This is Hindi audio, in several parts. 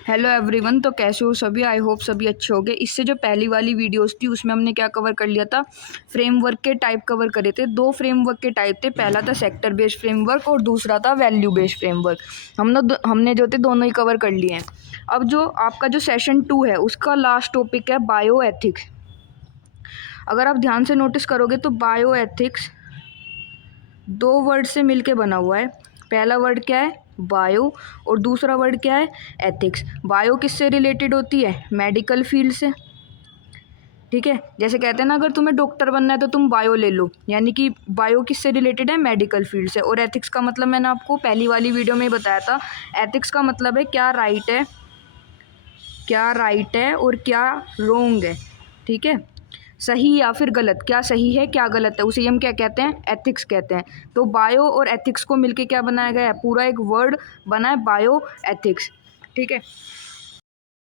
Hello everyone. तो कैसे हो सभी? आई होप सभी अच्छे होंगे। इससे जो पहली वाली वीडियोस थी उसमें हमने क्या कवर कर लिया था, फ्रेमवर्क के टाइप कवर करे थे। दो फ्रेमवर्क के टाइप थे, पहला था सेक्टर बेस्ड फ्रेमवर्क और दूसरा था वैल्यू बेस्ड फ्रेमवर्क। हमने जो थे दोनों ही कवर कर लिए हैं। अब जो आपका जो सेशन 2 है उसका लास्ट टॉपिक है बायो एथिक्स। अगर आप ध्यान से नोटिस करोगे तो बायो एथिक्स दो वर्ड से मिलके बना हुआ है। पहला वर्ड क्या है? बायो। और दूसरा वर्ड क्या है? एथिक्स। बायो किससे रिलेटेड होती है? मेडिकल फील्ड से। ठीक है, जैसे कहते हैं ना, अगर तुम्हें डॉक्टर बनना है तो तुम बायो ले लो, यानी कि बायो किससे रिलेटेड है? मेडिकल फील्ड से। और एथिक्स का मतलब मैंने आपको पहली वाली वीडियो में ही बताया था। एथिक्स का मतलब है क्या राइट है, क्या राइट है और क्या रॉन्ग है। ठीक है, सही या फिर गलत, क्या सही है क्या गलत है, उसे हम क्या कहते हैं? एथिक्स कहते हैं। तो बायो और एथिक्स को मिलके क्या बनाया गया है? पूरा एक वर्ड बना है बायो एथिक्स। ठीक है,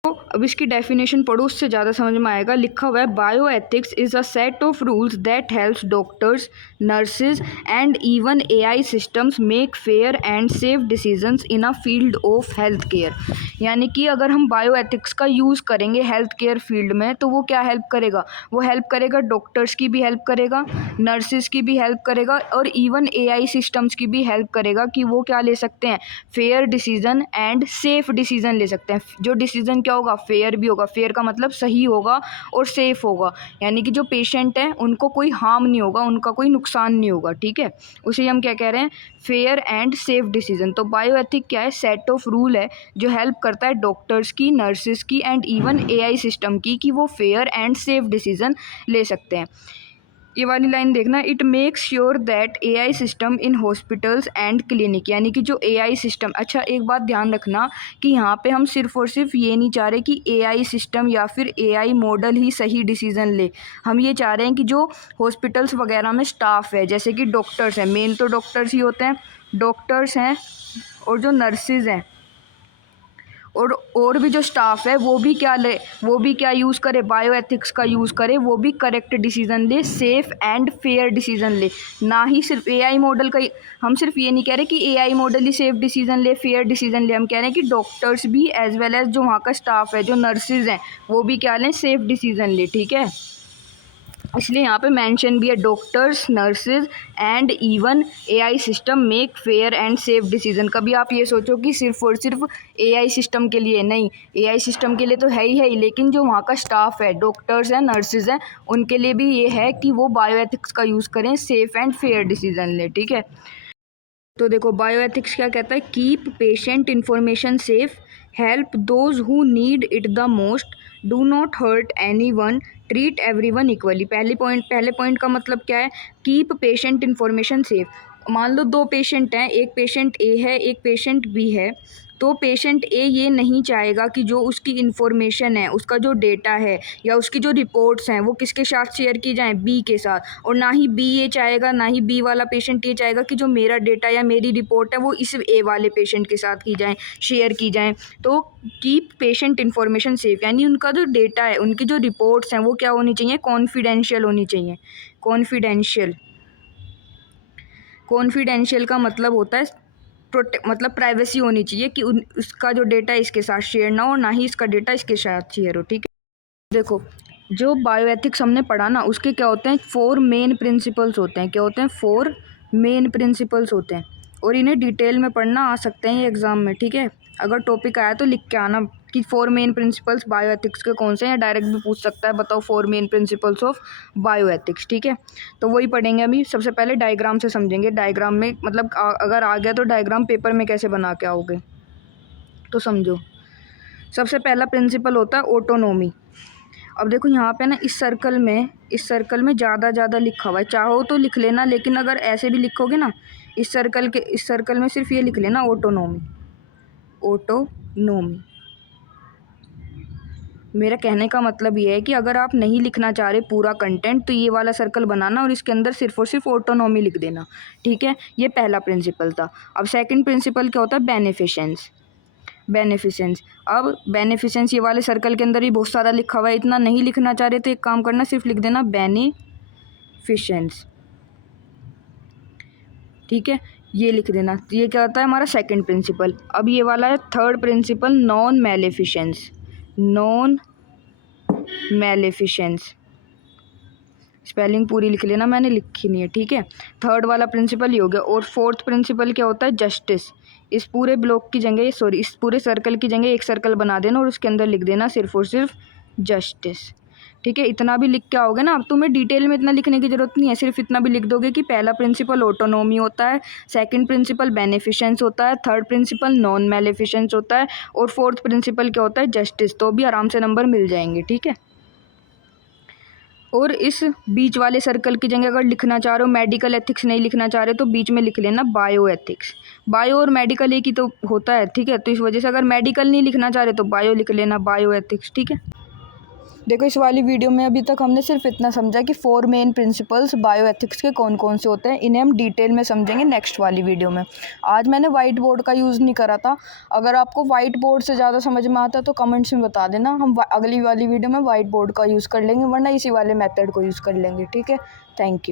तो अब इसकी डेफिनेशन पढ़ो, उससे ज़्यादा समझ में आएगा। लिखा हुआ है bio ethics is a set of rules that helps doctors, nurses and even AI systems make fair and safe decisions in a field of health care. यानी कि अगर हम बायो एथिक्स का यूज़ करेंगे हेल्थ केयर फील्ड में तो वो क्या हेल्प करेगा? वो हेल्प करेगा डॉक्टर्स की भी हेल्प करेगा, नर्सेज की भी हेल्प करेगा और इवन एआई सिस्टम्स की भी हेल्प करेगा कि वो क्या ले सकते हैं? Fair decision and safe decision ले सकते हैं। जो डिसीजन क्या होगा? फेयर भी होगा। फेयर का मतलब सही होगा और सेफ होगा, यानी कि जो पेशेंट हैं उनको कोई हार्म नहीं होगा, उनका कोई नुकसान नहीं होगा। ठीक है, उसे हम क्या कह रहे हैं? Fair and safe decision. तो बायोएथिक क्या है? सेट ऑफ रूल है जो हेल्प करता है डॉक्टर्स की, नर्सेज की एंड इवन एआई सिस्टम की कि वो फेयर एंड सेफ डिसीजन ले सकते हैं। ये वाली लाइन देखना, it makes sure that AI system in hospitals and clinic, यानी कि जो एआई सिस्टम। अच्छा, एक बात ध्यान रखना कि यहाँ पे हम सिर्फ और सिर्फ ये नहीं चाह रहे कि एआई सिस्टम या फिर एआई मॉडल ही सही डिसीजन ले। हम ये चाह रहे हैं कि जो हॉस्पिटल्स वगैरह में स्टाफ है, जैसे कि डॉक्टर्स हैं, मेन तो डॉक्टर्स ही होते हैं, डॉक्टर्स हैं और जो नर्सिज हैं और भी जो स्टाफ है वो भी क्या यूज़ करे? बायो एथिक्स का यूज़ करे, वो भी करेक्ट डिसीजन ले, सेफ एंड फेयर डिसीजन ले। ना ही सिर्फ एआई मॉडल का हम सिर्फ ये नहीं कह रहे कि एआई मॉडल ही सेफ डिसीजन ले, फेयर डिसीजन ले। हम कह रहे हैं कि डॉक्टर्स भी एज वेल एज जो वहाँ का स्टाफ है, जो नर्सिज हैं, वो भी क्या लें? सेफ डिसीजन ले। ठीक है, इसलिए यहाँ पे मेंशन भी है doctors, nurses and even AI system make fair and safe decision. कभी आप ये सोचो कि सिर्फ और सिर्फ एआई सिस्टम के लिए नहीं, एआई सिस्टम के लिए तो है ही, लेकिन जो वहाँ का स्टाफ है, डॉक्टर्स हैं, नर्सेज हैं, उनके लिए भी ये है कि वो बायोएथिक्स का यूज़ करें, सेफ एंड फेयर डिसीजन ले। ठीक है, तो देखो बायोएथिक्स क्या कहता है? Keep patient information safe, help those who need it the most, do not hurt anyone, treat everyone equally. पहले पॉइंट का मतलब क्या है? Keep patient information safe. मान लो दो पेशेंट हैं, एक पेशेंट ए है, एक पेशेंट बी है। तो पेशेंट ए ये नहीं चाहेगा कि जो उसकी इन्फॉर्मेशन है, उसका जो डेटा है या उसकी जो रिपोर्ट्स हैं वो किसके साथ शेयर की जाएं? बी के साथ। और ना ही बी ये चाहेगा, ना ही बी वाला पेशेंट ये चाहेगा कि जो मेरा डेटा या मेरी रिपोर्ट है वो इस ए वाले पेशेंट के साथ की जाएं, शेयर की जाएं। तो कीप पेशेंट इन्फॉर्मेशन सेफ, यानी उनका जो डेटा है, उनकी जो रिपोर्ट्स हैं वो क्या होनी चाहिए? कॉन्फिडेंशियल होनी चाहिए। कॉन्फिडेंशियल, कॉन्फिडेंशियल का मतलब होता है मतलब प्राइवेसी होनी चाहिए कि उसका जो डेटा इसके साथ शेयर ना हो, ना ही इसका डेटा इसके साथ शेयर हो। ठीक है, देखो जो बायोएथिक्स हमने पढ़ा ना, उसके क्या होते हैं? 4 मेन प्रिंसिपल्स होते हैं। क्या होते हैं? 4 मेन प्रिंसिपल्स होते हैं और इन्हें डिटेल में पढ़ना आ सकते हैं ये एग्ज़ाम में। ठीक है, अगर टॉपिक आया तो लिख के आना कि 4 मेन प्रिंसिपल्स बायोएथिक्स के कौन से हैं, या डायरेक्ट भी पूछ सकता है, बताओ 4 मेन प्रिंसिपल्स ऑफ बायोएथिक्स। ठीक है, तो वही पढ़ेंगे अभी। सबसे पहले डायग्राम से समझेंगे। डायग्राम में मतलब अगर आ गया तो डायग्राम पेपर में कैसे बना के आओगे, तो समझो। सबसे पहला प्रिंसिपल होता है ऑटोनोमी। अब देखो यहाँ पे ना इस सर्कल में ज़्यादा लिखा हुआ है, चाहो तो लिख लेना, लेकिन अगर ऐसे भी लिखोगे ना, इस सर्कल में सिर्फ ये लिख लेना ऑटोनोमी। ऑटोनोमी मेरा कहने का मतलब ये है कि अगर आप नहीं लिखना चाह रहे पूरा कंटेंट तो ये वाला सर्कल बनाना और इसके अंदर सिर्फ और सिर्फ ऑटोनोमी लिख देना। ठीक है, ये पहला प्रिंसिपल था। अब सेकंड प्रिंसिपल क्या होता है? बेनिफिशेंस। बेनिफिशेंस, अब बेनिफिशेंस ये वाले सर्कल के अंदर ही बहुत सारा लिखा हुआ है, इतना नहीं लिखना चाह रहे तो एक काम करना, सिर्फ लिख देना बेनिफिशेंस। ठीक है, ये लिख देना। ये क्या होता है हमारा सेकंड प्रिंसिपल। अब ये वाला है third principle, non maleficence. Non maleficence, spelling पूरी लिख लेना, मैंने लिखी नहीं है, ठीक है। थर्ड वाला प्रिंसिपल ये हो गया। और फोर्थ प्रिंसिपल क्या होता है, जस्टिस। इस पूरे ब्लॉक की जगह, सॉरी इस पूरे सर्कल की जगह एक सर्कल बना देना और उसके अंदर लिख देना सिर्फ और सिर्फ जस्टिस, ठीक है। इतना भी लिख के आओगे ना, अब तुम्हें डिटेल में इतना लिखने की जरूरत नहीं है, सिर्फ इतना भी लिख दोगे कि पहला प्रिंसिपल ऑटोनोमी होता है, सेकंड प्रिंसिपल बेनिफिशेंस होता है, थर्ड प्रिंसिपल नॉन मैलेफिशेंस होता है और फोर्थ प्रिंसिपल क्या होता है, जस्टिस। तो भी आराम से नंबर मिल जाएंगे, ठीक है। और इस बीच वाले सर्कल की जगह अगर लिखना चाह रहे हो, मेडिकल एथिक्स नहीं लिखना चाह रहे तो बीच में लिख लेना बायो एथिक्स। बायो और मेडिकल एक ही तो होता है, ठीक है। तो इस वजह से अगर मेडिकल नहीं लिखना चाह रहे तो बायो लिख लेना, बायो एथिक्स, ठीक है। देखो इस वाली वीडियो में अभी तक हमने सिर्फ इतना समझा कि 4 मेन प्रिंसिपल्स बायो एथिक्स के कौन कौन से होते हैं। इन्हें हम डिटेल में समझेंगे नेक्स्ट वाली वीडियो में। आज मैंने वाइट बोर्ड का यूज़ नहीं करा था। अगर आपको वाइट बोर्ड से ज़्यादा समझ में आता है तो कमेंट्स में बता देना, हम अगली वाली वीडियो में वाइट बोर्ड का यूज़ कर लेंगे, वरना इसी वाले मेथड को यूज़ कर लेंगे, ठीक है। Thank you.